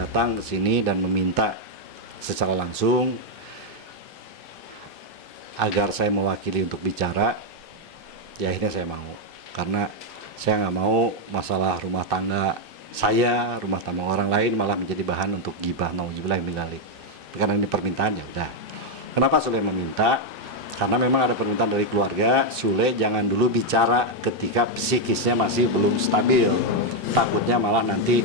datang ke sini dan meminta secara langsung agar saya mewakili untuk bicara, ya akhirnya saya mau. Karena saya nggak mau masalah rumah tangga saya, rumah tangga orang lain malah menjadi bahan untuk gibah, nauzubillah min dzalik. Karena ini permintaan, ya udah. Kenapa Sule meminta? Karena memang ada permintaan dari keluarga, Sule jangan dulu bicara ketika psikisnya masih belum stabil. Takutnya malah nanti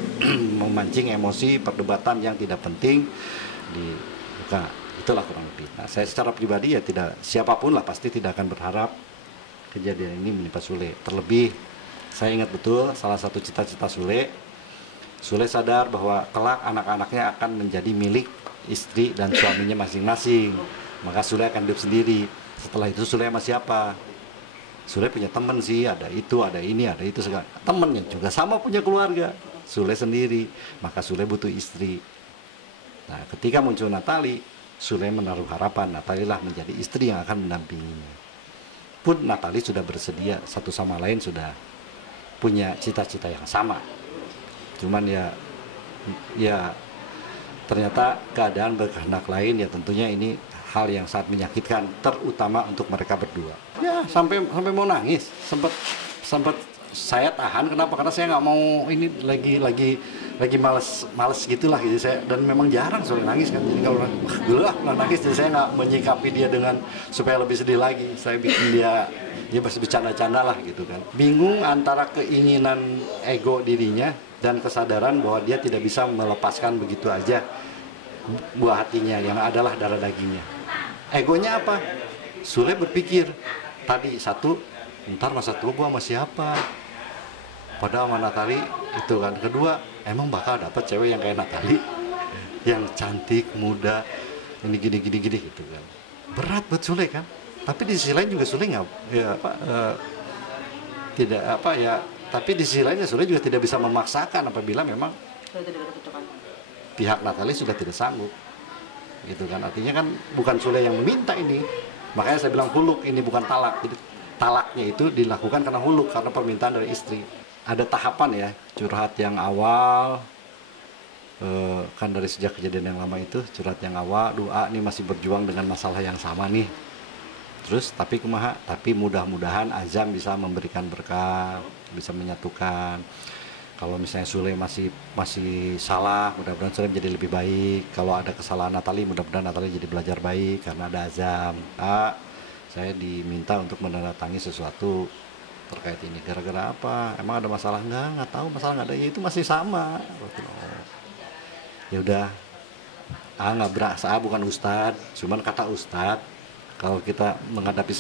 memancing emosi, perdebatan yang tidak penting di muka. Itulah kurang lebih. Nah, saya secara pribadi ya tidak, siapapun lah pasti tidak akan berharap kejadian ini menimpa Sule. Terlebih, saya ingat betul salah satu cita-cita Sule sadar bahwa kelak anak-anaknya akan menjadi milik istri dan suaminya masing-masing. Maka Sule akan hidup sendiri. Setelah itu Sule sama siapa? Sule punya teman sih, ada itu, ada ini, ada itu segala. Temennya juga sama punya keluarga. Sule sendiri, maka Sule butuh istri. Nah, ketika muncul Natali, Sule menaruh harapan Natali lah menjadi istri yang akan mendampinginya. Pun Natali sudah bersedia, satu sama lain sudah punya cita-cita yang sama. Cuman ya ternyata keadaan berkehendak lain, ya tentunya ini hal yang sangat menyakitkan, terutama untuk mereka berdua. Ya sampai mau nangis, sempat saya tahan. Kenapa? Karena saya nggak mau, ini lagi males gitulah gitu saya, dan memang jarang soal nangis kan. Jadi kalau dulu nangis, jadi saya nggak menyikapi dia dengan supaya lebih sedih lagi. Saya bikin dia masih bercanda-canda lah gitu kan. Bingung antara keinginan ego dirinya dan kesadaran bahwa dia tidak bisa melepaskan begitu aja buah hatinya yang adalah darah dagingnya. Egonya apa? Sule berpikir tadi, satu, ntar masa tua gua sama siapa? Padahal sama Natali itu kan. Kedua, emang bakal dapet cewek yang kayak Natali, yang cantik, muda, ini gini gitu kan. Berat buat Sule kan. Tapi di sisi lain juga Sule tapi di sisi lainnya Sule juga tidak bisa memaksakan apabila memang pihak Natali sudah tidak sanggup. Gitu kan, artinya kan bukan Sule yang meminta ini, makanya saya bilang huluk, ini bukan talak. Jadi talaknya itu dilakukan karena huluk, karena permintaan dari istri. Ada tahapan ya, curhat yang awal, kan dari sejak kejadian yang lama itu, curhat yang awal, doa nih masih berjuang dengan masalah yang sama nih. Terus tapi kumaha, tapi mudah-mudahan azam bisa memberikan berkah, bisa menyatukan. Kalau misalnya Sule masih salah, mudah-mudahan Sule menjadi lebih baik. Kalau ada kesalahan Natali, mudah-mudahan Natali jadi belajar baik karena ada azam. Saya diminta untuk menandatangani sesuatu terkait ini. Gara-gara apa? Emang ada masalah? Nggak tahu masalah, nggak ada. Ya itu masih sama. Ya udah. Nggak berasa, bukan ustadz. Cuman kata ustadz, kalau kita menghadapi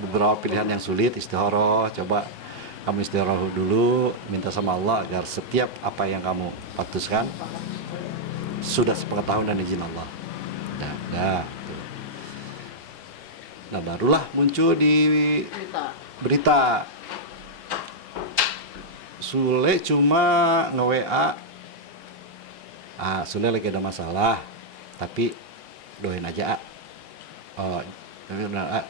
beberapa pilihan yang sulit, istikharah, coba kamu istirahat dulu, minta sama Allah agar setiap apa yang kamu putuskan sudah sepengetahuan dan izin Allah. Nah, barulah muncul di berita. Sule cuma nge-WA, Sule lagi ada masalah, tapi doain aja,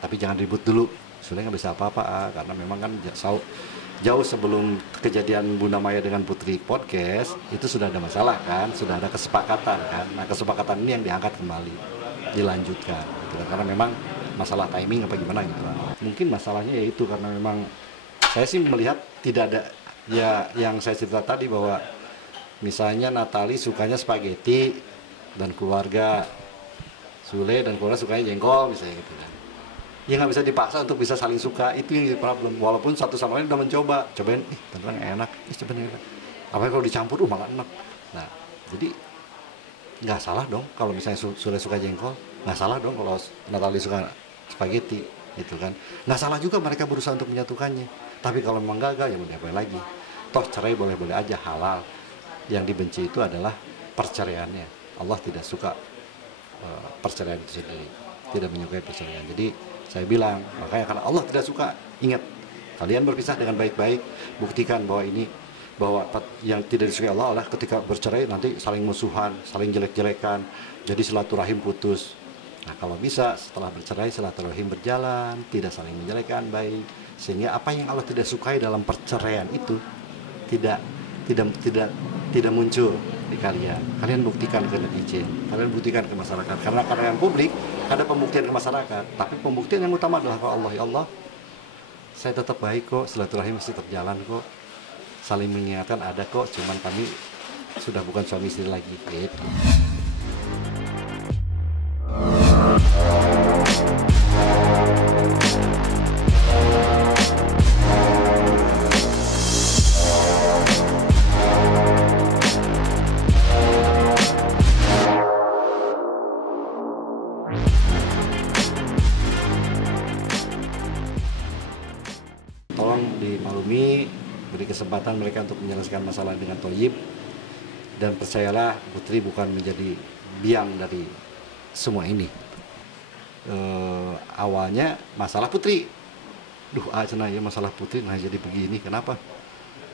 tapi jangan ribut dulu. Sule nggak bisa apa-apa, karena memang kan jauh sebelum kejadian Bunda Maya dengan Putri podcast itu sudah ada masalah kan, sudah ada kesepakatan kan. Nah, kesepakatan ini yang diangkat kembali, dilanjutkan gitu kan. Karena memang masalah timing apa gimana gitu kan. Mungkin masalahnya yaitu karena memang saya sih melihat tidak ada ya yang saya cerita tadi, bahwa misalnya Natali sukanya spaghetti dan keluarga Sule dan keluarga sukanya jengkol misalnya gitu kan. Ya nggak bisa dipaksa untuk bisa saling suka, itu yang jadi problem. Walaupun satu sama lain udah mencoba, cobain, beneran enak, cobain enak. Apalagi kalau dicampur, malah enak. Nah, jadi nggak salah dong kalau misalnya Sule suka jengkol, nggak salah dong kalau Natali suka spaghetti, gitu kan. Nggak salah juga mereka berusaha untuk menyatukannya. Tapi kalau memang gagal, ya boleh lagi. Toh cerai boleh-boleh aja, halal. Yang dibenci itu adalah perceraiannya. Allah tidak suka perceraian itu sendiri, tidak menyukai perceraian. Jadi saya bilang, makanya karena Allah tidak suka, ingat, kalian berpisah dengan baik-baik, buktikan bahwa yang tidak disukai Allah adalah ketika bercerai nanti saling musuhan, saling jelek-jelekan, jadi silaturahim putus. Nah, kalau bisa setelah bercerai silaturahim berjalan, tidak saling menjelekkan, baik, sehingga apa yang Allah tidak sukai dalam perceraian itu tidak muncul, di kalian buktikan ke netizen, kalian buktikan ke masyarakat, karena yang publik ada pembuktian ke masyarakat, tapi pembuktian yang utama adalah ke Allah. Ya Allah, saya tetap baik kok, silaturahim masih terjalan kok, saling mengingatkan ada kok, cuman kami sudah bukan suami istri lagi gitu. Tolong dimaklumi, beri kesempatan mereka untuk menyelesaikan masalah dengan thayyib, dan percayalah Putri bukan menjadi biang dari semua ini. Awalnya masalah Putri, cenah ya masalah Putri, nah jadi begini, kenapa?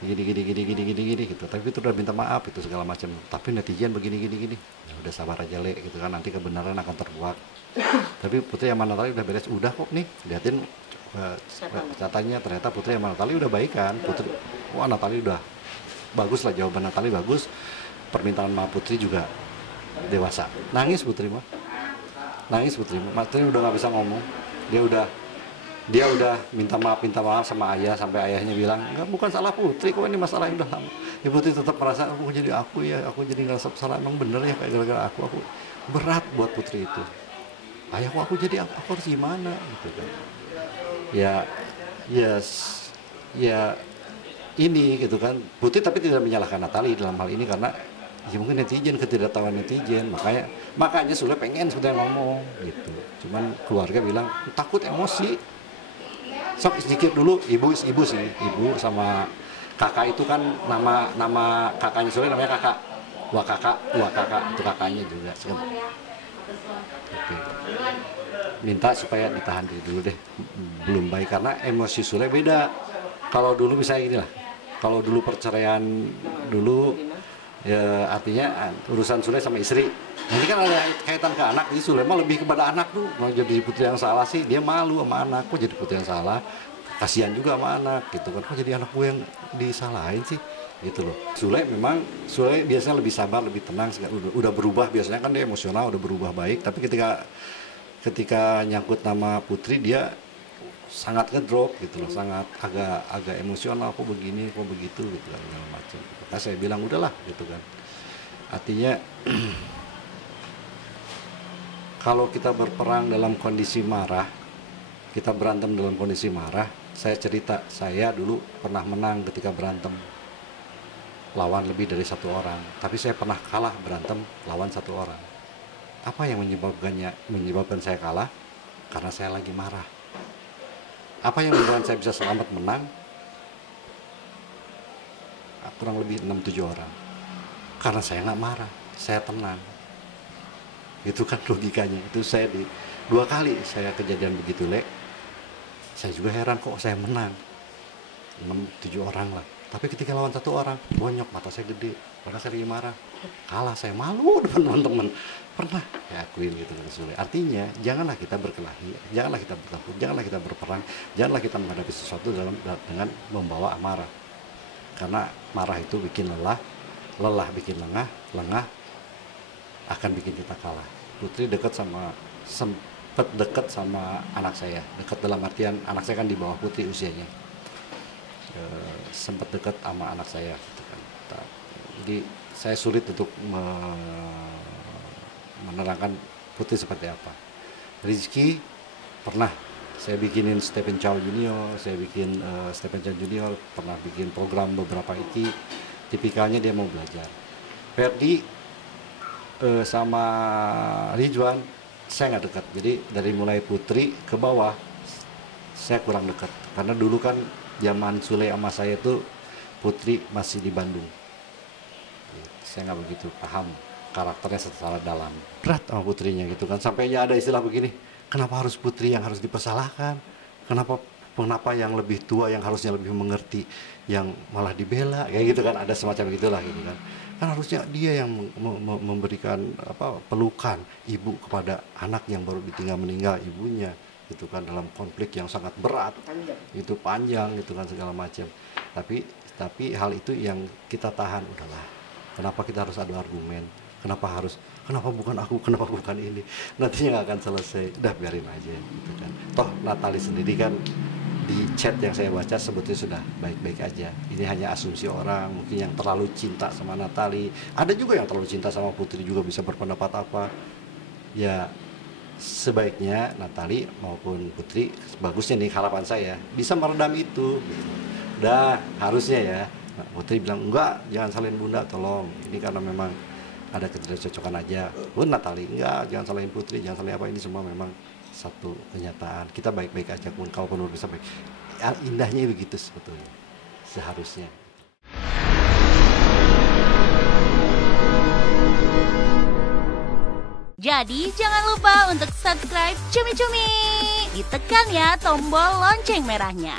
Gini gitu. Tapi itu udah minta maaf itu segala macam. Tapi netizen begini. Ya udah sabar aja Le, gitu kan, nanti kebenaran akan terkuak. Tapi Putri yang mana tadi udah beres, udah kok nih, liatin catatannya, ternyata Putri sama Natali udah baikan. Putri, wah Natali udah bagus lah, jawaban Natali bagus, permintaan maaf Putri juga dewasa. Nangis Putri mah Putri udah nggak bisa ngomong, dia udah minta maaf sama ayah, sampai ayahnya bilang enggak, bukan salah Putri kok, ini masalahnya udah lama. Ya Putri tetap merasa aku jadi ngerasa salah, emang bener ya kayak gara-gara aku berat buat Putri itu. Ayah kok aku harus gimana gitu kan. Ya ini gitu kan, Putri tapi tidak menyalahkan Natali dalam hal ini, karena ya mungkin ketidaktahuan netizen, makanya Sule pengen sebetulnya ngomong gitu, cuman keluarga bilang takut emosi. Sok sedikit dulu, ibu sama kakak itu kan, nama kakaknya Sule namanya kakak, Wah kakak itu kakaknya juga. Oke. Minta supaya ditahan dulu deh, belum baik, karena emosi Sule beda. Kalau dulu misalnya gini lah, kalau dulu perceraian dulu ya artinya urusan Sule sama istri, nanti kan ada kaitan ke anak, jadi Sule mah lebih kepada anak tuh, mau jadi Putri yang salah sih, dia malu sama anak, kok jadi Putri yang salah, kasihan juga sama anak gitu kan, kok jadi anak gue yang disalahin sih gitu loh. Sule biasanya lebih sabar, lebih tenang, udah berubah, biasanya kan dia emosional udah berubah baik, tapi ketika nyangkut nama Putri dia sangat ngedrop gitu loh, sangat agak emosional, kok begini kok begitu gitu kan, segala macam. Maka saya bilang udahlah gitu kan, artinya kalau kita berperang dalam kondisi marah, kita berantem dalam kondisi marah. Saya cerita, saya dulu pernah menang ketika berantem lawan lebih dari satu orang, tapi saya pernah kalah berantem lawan satu orang. Apa yang menyebabkan saya kalah? Karena saya lagi marah. Apa yang menyebabkan saya bisa selamat menang? Kurang lebih 6-7 orang. Karena saya nggak marah, saya tenang. Itu kan logikanya. Itu saya 2 kali saya kejadian begitu Le. Saya juga heran kok saya menang 6-7 orang lah. Tapi ketika lawan satu orang, bonyok, mata saya gede, karena saya lagi marah, kalah, saya malu depan teman-teman. Pernah ya akuin gitu kan Sule. Artinya janganlah kita berkelahi, janganlah kita bertempur, janganlah kita berperang, janganlah kita menghadapi sesuatu dengan membawa amarah. Karena marah itu bikin lelah bikin lengah akan bikin kita kalah. Putri sempet dekat sama anak saya, dekat dalam artian anak saya kan di bawah Putri usianya. Sempat dekat sama anak saya gitu kan. Jadi saya sulit untuk menerangkan Putri seperti apa. Rizky pernah saya bikinin Stephen Chow Junior, pernah bikin program beberapa tipikalnya dia mau belajar. Ferdi sama Ridwan saya nggak dekat, jadi dari mulai Putri ke bawah saya kurang dekat, karena dulu kan zaman Sule sama saya itu Putri masih di Bandung. Saya nggak begitu paham karakternya secara dalam. Berat sama Putrinya gitu kan. Sampainya ada istilah begini, kenapa harus Putri yang harus dipersalahkan? Kenapa yang lebih tua yang harusnya lebih mengerti yang malah dibela? Kayak gitu kan, ada semacam gitulah gitu kan. Kan harusnya dia yang memberikan pelukan ibu kepada anak yang baru ditinggal meninggal ibunya. Gitu kan, dalam konflik yang sangat berat, panjang gitu kan segala macam. Tapi hal itu yang kita tahan, udahlah Kenapa kita harus adu argumen? Kenapa bukan aku, kenapa bukan ini? Nantinya nggak akan selesai. Udah biarin aja gitu kan. Toh Natali sendiri kan di chat yang saya baca sebetulnya sudah baik-baik aja. Ini hanya asumsi orang, mungkin yang terlalu cinta sama Natali. Ada juga yang terlalu cinta sama Putri juga bisa berpendapat apa. Ya sebaiknya Natali maupun Putri, bagusnya nih harapan saya bisa meredam itu. Udah harusnya ya. Nah, Putri bilang enggak, jangan salin Bunda, tolong. Ini karena memang ada ketidakcocokan aja. Natali enggak, jangan salahin Putri, jangan salahin apa, ini semua memang satu kenyataan. Kita baik-baik aja pun kalau pun bisa baik. Ya, indahnya begitu sebetulnya. Seharusnya. Jadi jangan lupa untuk subscribe Cumi Cumi. Ditekan ya tombol lonceng merahnya.